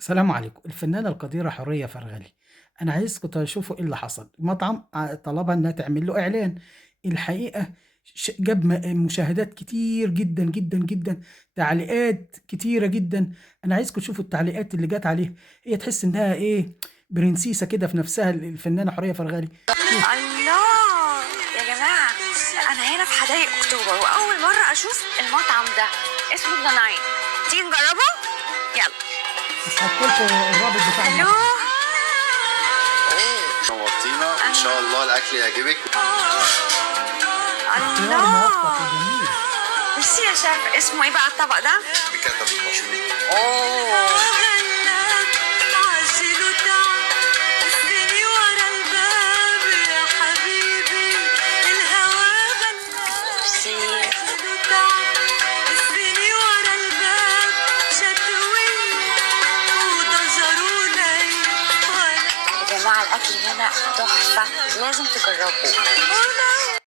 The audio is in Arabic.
السلام عليكم. الفنانة القديرة حورية فرغلي، أنا عايزكم تشوفوا إيه اللي حصل. مطعم طلبها إنها تعمل له إعلان. الحقيقة جاب مشاهدات كتير جدًا، جدًا، جدًا، تعليقات كتيرة جدًا. أنا عايزكم تشوفوا التعليقات اللي جات عليه. هي تحس إنها إيه، برنسيسة كده في نفسها الفنانة حورية فرغلي. شوفوا. الله يا جماعة، أنا هنا في حدائق أكتوبر وأول مرة أشوف المطعم ده اسمه ذا ناين. تيجي نجربه؟ يلا. هاحط لكم الرابط بتاع ألو. المطعم. نورتينا وان شاء الله الاكل يعجبك. اختيار موفق الله. وجميل. ميرسي يا شيف. اسمه إيه بقى الطبق ده؟ بكده بالمشروب. أوه. ميرسي. يا جماعة الأكل هنا تحفة، لازم تجربوه.